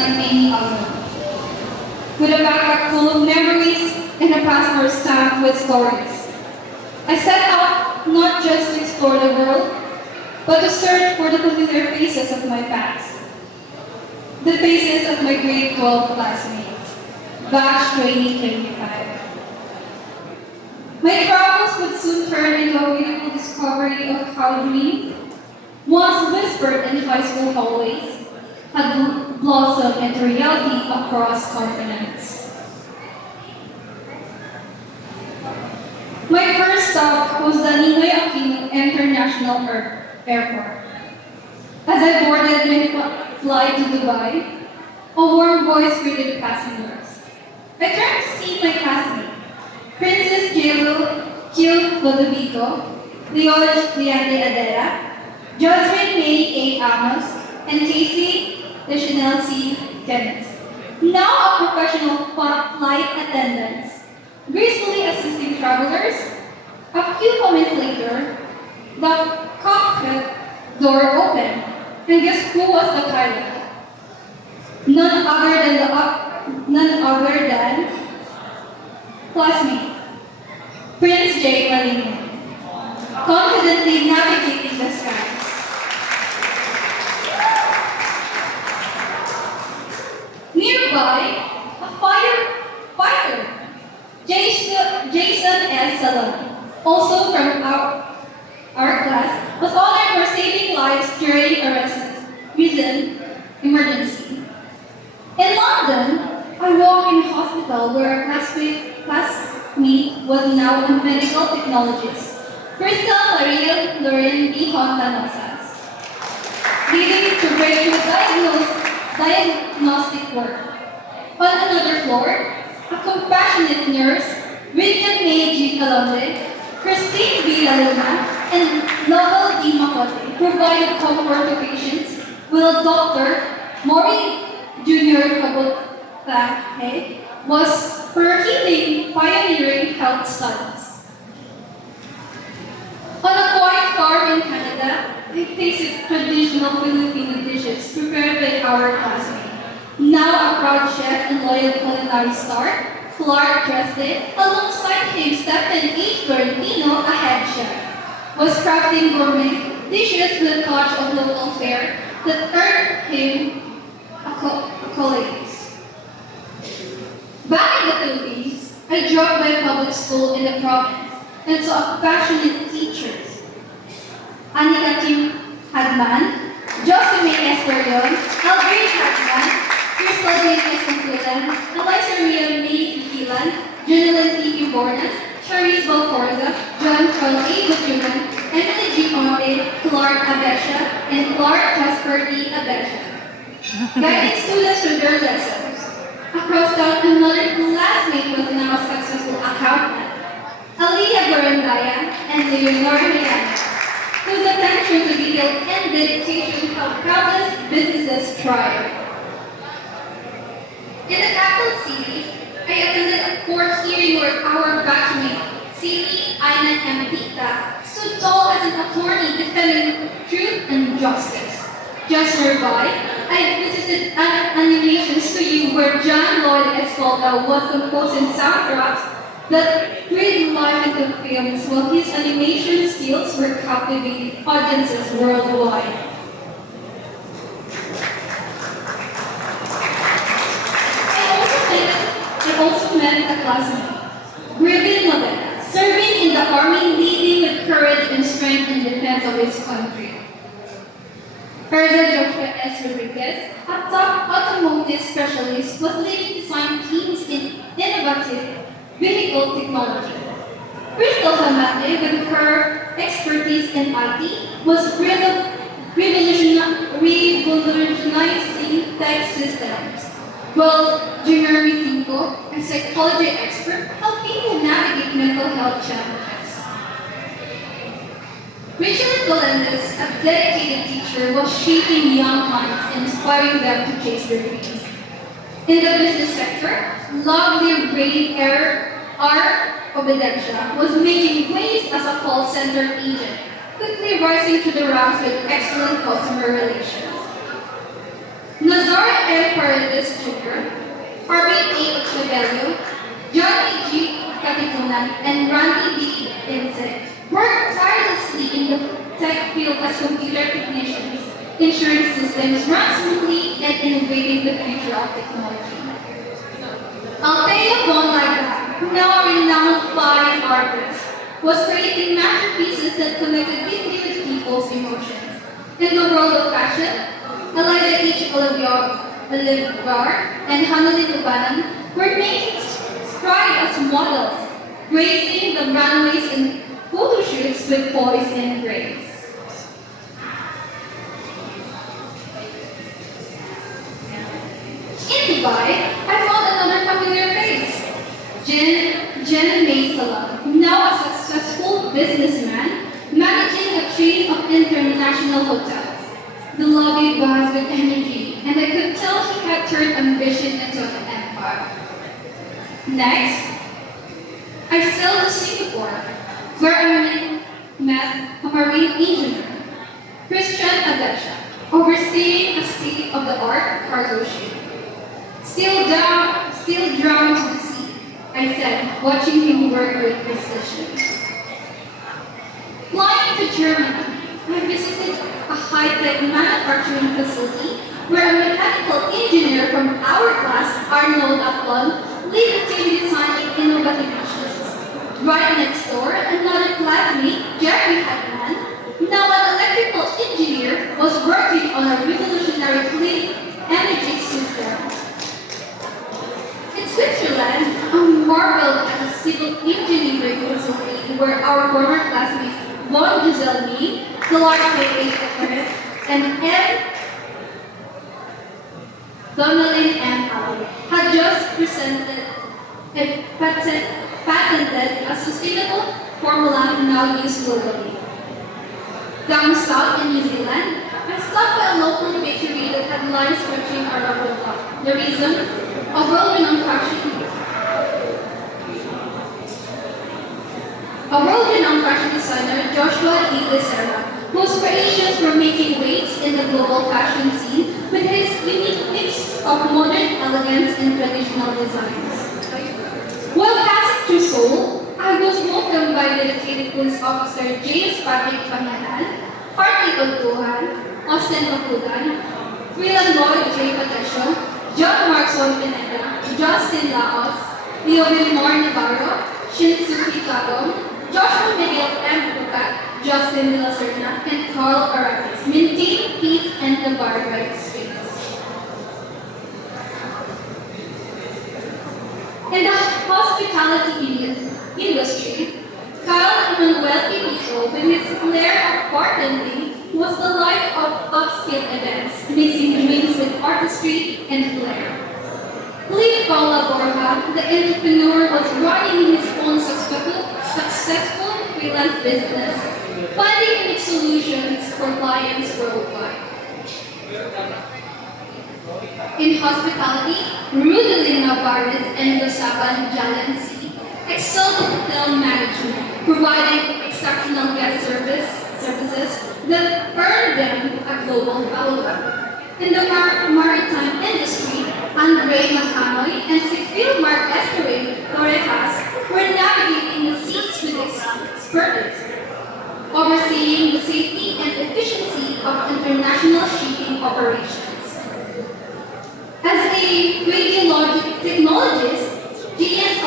unlike many others. With a backpack full of memories and a passport stamped with stories. I set out not just to explore the world, but to search for the familiar faces of my past. The faces of my grade 12 classmates, batch 2025. My travels would soon turn into a beautiful discovery of how dreams, once whispered in high school hallways, had blossomed into reality across continents. My first stop was the Ninoy Aquino International Airport. As I boarded my flight to Dubai, a warm voice greeted the passengers. I turned to see my classmate, Princess Jelo Q. Lodovico, Leoj Leandre Adera, Jocelyn May A. Amos, and Casey Deschanel C. Kenneth. Now a professional flight attendant, gracefully assisting travelers. A few moments later, the cockpit door opened, and guess who was the pilot? None other than classmate Prince J. Malino, confidently navigating the skies. Nearby, a firefighter, Jason S. Salon, also from our class, was honored for saving lives during a recent emergency. In London, I walked in a hospital where a classmate was now a medical technologist, Crystal Maria Lauren D. Hontanosas, leading to breakthrough diagnostic work. On another floor, a compassionate nurse, Vivian May G. Calonde, Christine V. Laluna, and Lovell D. Macote provided comfort to patients, while Dr. Maury Jr. Kabotahe was spearheading pioneering health studies. On a quiet farm in Canada, I tasted traditional Filipino dishes prepared by our classmate. Now a proud chef and loyal culinary star, Clark Dresden, alongside him Stephen H. Florentino, a head chef, was crafting gourmet dishes with a touch of local fare that earned him accolades. Back in the Philippines, I dropped by a public school in the province and saw passionate teachers. Anika Kim Hadman, Josie Esperion, Albert Hadman, Crystal Jane Escontulan, Eliza Maria May Kikilan, Jonathan T. Bornas, Charisse Balforza, John Carl A. Butuman, Emily G. Ponte, Clark Abesha, and Clark Jasper D. Abesha. Guiding students through their lessons. Across town, another classmate was now a successful accountant, Aliyah Gorandaya and Leonora Rihanna, whose attention to detail and dedication helped countless businesses thrive. In the capital city, I attended a court hearing where our batchmate, Simi Aina M. Tita, stood tall as an attorney defending truth and justice. Just nearby, I visited Animation Studio where John Lloyd Escolta was composing soundtracks that breathed life into films while his animation skills were captivating audiences worldwide. I also met a classmate, Griffin Novella, serving in the army, leading with courage and strength in defense of his country. Herza Joshua S. Rodriguez, a top automotive specialist, was leading design teams in innovative vehicle technology. Crystal Hamate, with her expertise in IT, was revolutionizing tech systems, while Jeremy Cinco, a psychology expert, helped people navigate mental health challenges. Rachel Melendez, a dedicated teacher, was shaping young minds and inspiring them to chase their dreams. In the business sector, lovely brain R. Obedencia was making waves as a call center agent, quickly rising to the ranks with excellent customer relations. Nazar M. Paredes Corbin A. Ochovello, Johnny G. Katipunan, and Randy B. Inse work tirelessly in the tech field as computer technicians, ensuring systems run smoothly and innovating the future of technology. Althea von Leibach, now a renowned fine artist, was creating masterpieces that connected deeply with people's emotions. In the world of fashion, Eliza H. Olivar and Hanalin Ubanan were making stride as models, gracing the runways and photo shoots with poise and grace. In Dubai, I found another familiar face. Jen May Salam, now a successful businessman, managing a chain of international hotels. The lobby buzzed with energy, and I could tell he had turned ambition into an empire. Next, I sailed to Singapore, where I met a marine engineer, Christian Adesha, overseeing a state-of-the-art cargo ship. Still drowned to the sea, I said, watching him work with precision. Flying to Germany, I visited a high-tech manufacturing facility where a mechanical engineer from our class, Arnold Atlon, led the team designing innovative machines. Right next door, another classmate, Jeremy Hadman, now an electrical engineer, was working on a revolutionary clean energy system. In Switzerland, I marveled at a civil engineering facility where our former classmates Von Giselmi, Clark K. Everett, and M. Donnelly and Ali had just presented and patented a sustainable formula now used globally. Down south in New Zealand, I stopped by a local bakery that had lines stretching around the block. The reason? A world-renowned fashion designer, Joshua E. Lucera, whose creations were making waves in the global fashion scene with his unique mix of modern elegance and traditional designs. While passing through Seoul, I was welcomed by dedicated police officer James Patrick Pangalan, Hartley Ogduhan, Austin Okudan, William Lloyd J. Patasio, John Markson Pineda, Justin Laos, Leo Vilmore Navarro, Shinsuke Kagom, Joshua Miguel M. Bukat, Justin De La Serna, and Carl Aramis maintain peace and the barbaric streets. In the hospitality industry, Kyle Emmanuel Pipico, with his flair of bartending, was the life of upscale events, mixing drinks with artistry and flair. Lee Paula Borja, the entrepreneur, was running his own successful freelance business, finding unique solutions for clients worldwide. In hospitality, Rudelin Navarez and Rosaban Jalansi excelled in hotel management, providing exceptional guest services that earned them a global following. In the maritime industry, Andre Mahanoy and Sigfrid Mark Estering Torrejas were navigating the seas with expertise, overseeing the safety and efficiency of international shipping operations. As a radiologic technologist, GM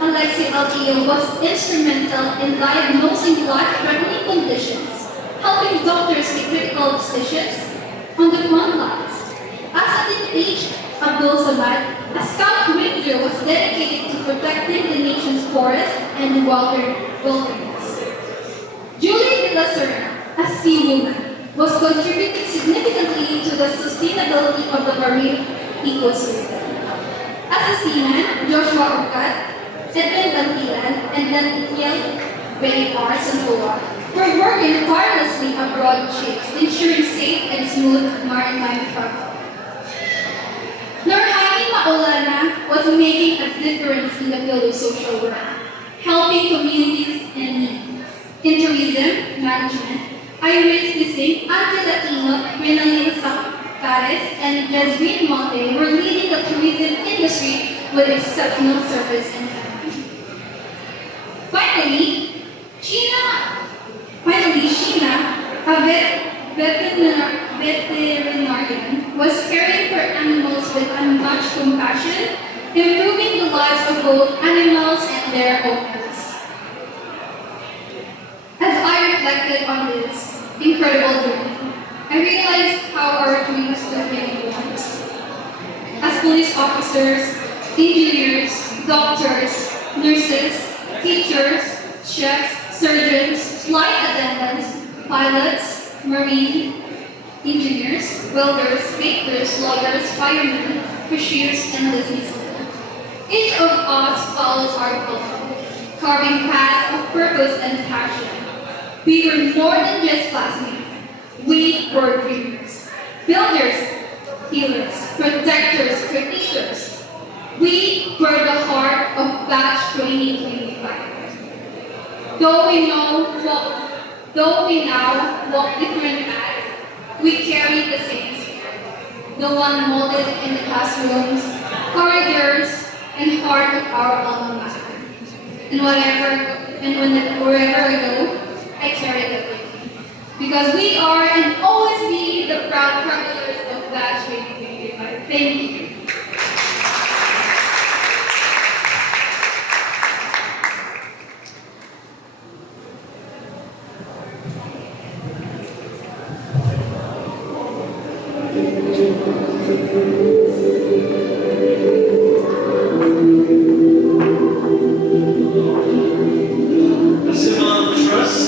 Alexei Alkio was instrumental in diagnosing life-threatening conditions, helping doctors make critical decisions on the front lines. As at an age, Abdul Samad, a scout ranger, was dedicated to protecting the nation's forests and wilderness. Julie De La Serna, a sea woman, was contributing significantly to the sustainability of the marine ecosystem. As a seaman, Joshua Ukat, Edwin Dantilan, and Daniel Bayar Santoa were working tirelessly aboard ships, ensuring safe and smooth maritime travel. Nurhaini Maulana was making a difference in the field of social work, helping communities in need. In tourism management, Iris Bissing, Angela Tino, Renalyn Paris, and Jasmine Monte were leading the tourism industry history with exceptional service and family. Finally, Sheena, a veterinarian, was caring for animals with unmatched compassion, improving the lives of both animals and their owners. As I reflected on this incredible journey, I realized how our dreams could be ones. As police officers, engineers, doctors, nurses, teachers, chefs, surgeons, flight attendants, pilots, marine engineers, welders, bakers, lawyers, firemen, cashiers, and businessmen. Each of us follows our calling, carving paths of purpose and passion. We were more than just classmates. We were dreamers, builders, healers, protectors, creators. We were the heart of Batch 2025. Though we now walk different paths, we carry the same spirit. The one molded in the classrooms, corridors, and heart of our alma mater. Wherever I go, I carry that with me. Because we are and always be the proud travelers of Batch 2025. Thank you. A symbol of trust,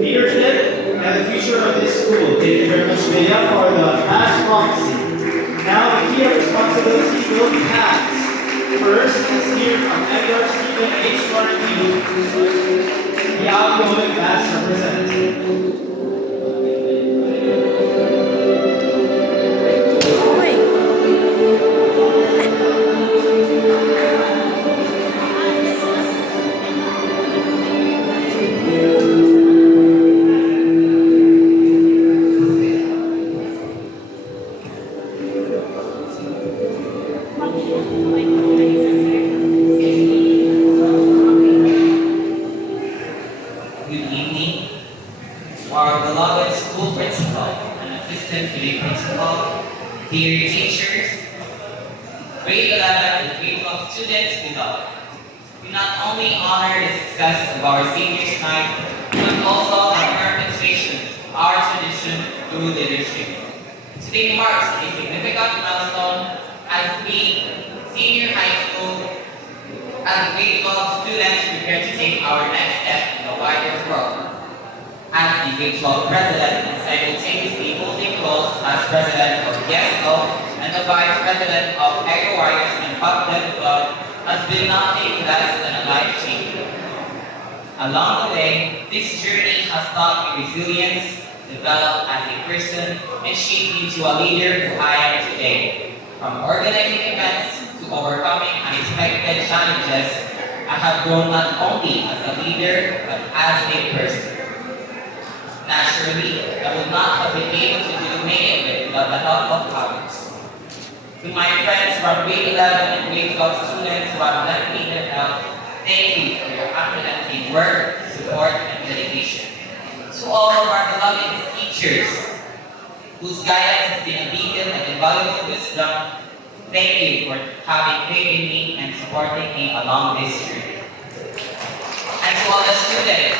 leadership, and the future of this school. Thank you very much, Beja, for the past prophecy. Now the key of responsibility will be passed. First, let's hear from Edgar Stephen H. Martin, the outgoing class representative. Good evening to our beloved school principal and assistant to the principal, dear teachers, grade 11 and grade 12 students below. We not only honor the success of our seniors night, but also our perpetuation, our tradition through leadership. Today marks a significant milestone as we, senior high school, as grade 12 students prepare to take our next step in the wider world. As the grade 12 president and simultaneously holding roles as president of GESCO and the vice president of AgroWires and Public Club has been nothing less than a life changer. Along the way, this journey has taught me resilience, developed as a person, and shaped me to a leader who I am today. From organizing events to overcoming unexpected challenges, I have grown not only as a leader, but as a person. Naturally, I would not have been able to do many of it without the help of others. To my friends from grade 11 and grade 12 students who have lent me their help, thank you for your unrelenting work, support, and dedication. To all of our beloved teachers, whose guidance has been a beacon of invaluable wisdom, thank you for having faith in me and supporting me along this journey. And to all the students,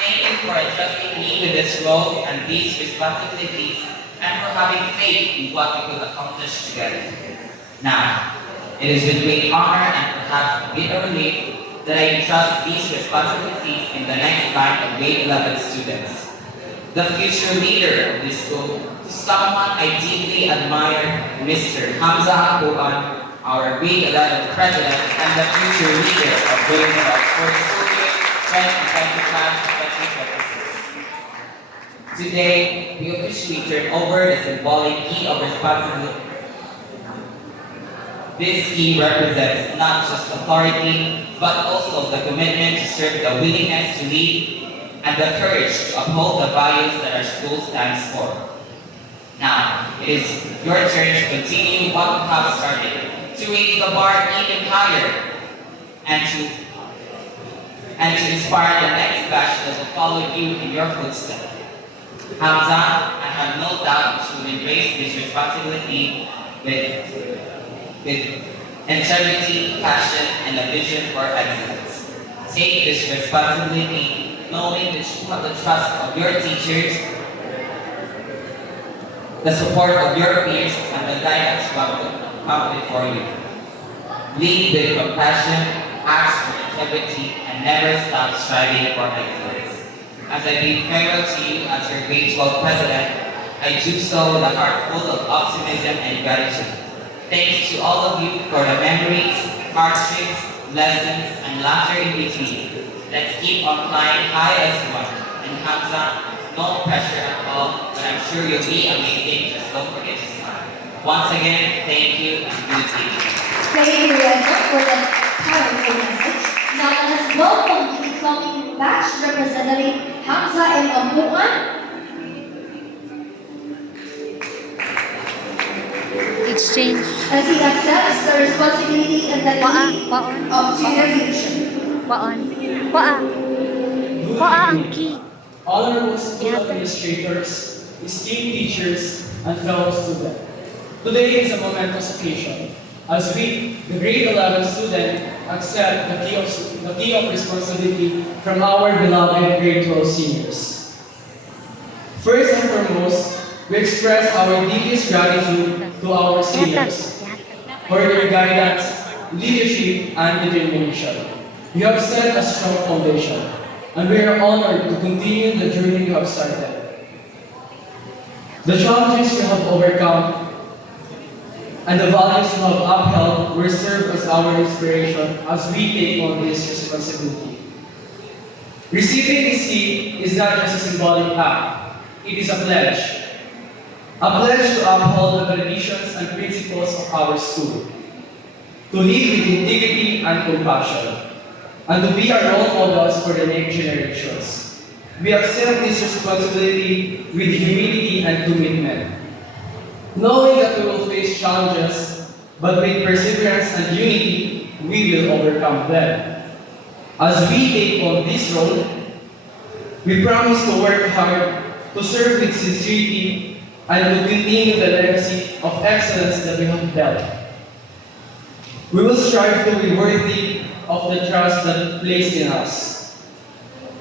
thank you for entrusting me with this role and these responsibilities and for having faith in what we could accomplish together. Now, it is with great honor and perhaps a bit of relief that I entrust these responsibilities in the next line of grade 11 students. The future leader of this school, to someone I deeply admire, Mr. Hamza Abuan, our grade 11 president and the future leader of grade 12 for the school year 2025-2026. Today, we officially turn over the symbolic key of responsibility. This key represents not just authority, but also the commitment to serve, the willingness to lead, and the courage to uphold the values that our school stands for. Now, it is your turn to continue what we have started, to to raise the bar even higher, and to inspire the next batch that will follow you in your footsteps. Hamza, I have no doubt you will embrace this responsibility with integrity, passion, and a vision for excellence. Take this responsibility knowing that you have the trust of your teachers, the support of your peers, and the guidance from come before you. Lead with compassion, act with integrity, and never stop striving for excellence. As I bid farewell to you as your grade 12 president, I do so with a heart full of optimism and gratitude. Thanks to all of you for the memories, hardships, lessons, and laughter in between. Let's keep on flying high as one. And Hamza, no pressure at all, but I'm sure you'll be amazing. Just don't forget to smile. Once again, thank you and good evening. Thank you, Edgar, for that powerful message. Now let us welcome the incoming batch representative Hamza and Amuan. Exchange. As he accepts the responsibility and the lead of junior fusion. Ang key. Honorable school administrators, esteemed teachers, and fellow students. Today is a momentous occasion as we, the grade 11 student, accept the key of responsibility from our beloved grade 12 seniors. First and foremost, we express our deepest gratitude to our seniors for their guidance, leadership, and determination. You have set a strong foundation, and we are honored to continue the journey you have started. The challenges you have overcome and the values you have upheld will serve as our inspiration as we take on this responsibility. Receiving this key is not just a symbolic act, it is a pledge. A pledge to uphold the traditions and principles of our school, to live with integrity and compassion, and to be our role models for the next generations. We accept this responsibility with humility and commitment, knowing that we will face challenges, but with perseverance and unity, we will overcome them. As we take on this role, we promise to work hard, to serve with sincerity, and to continue the legacy of excellence that we have built. We will strive to be worthy of the trust that is placed in us,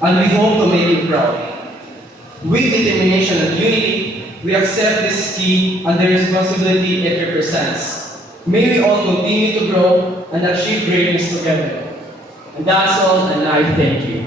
and we hope to make you proud. With determination and unity, we accept this key and the responsibility it represents. May we all continue to grow and achieve greatness together. And that's all, and I thank you.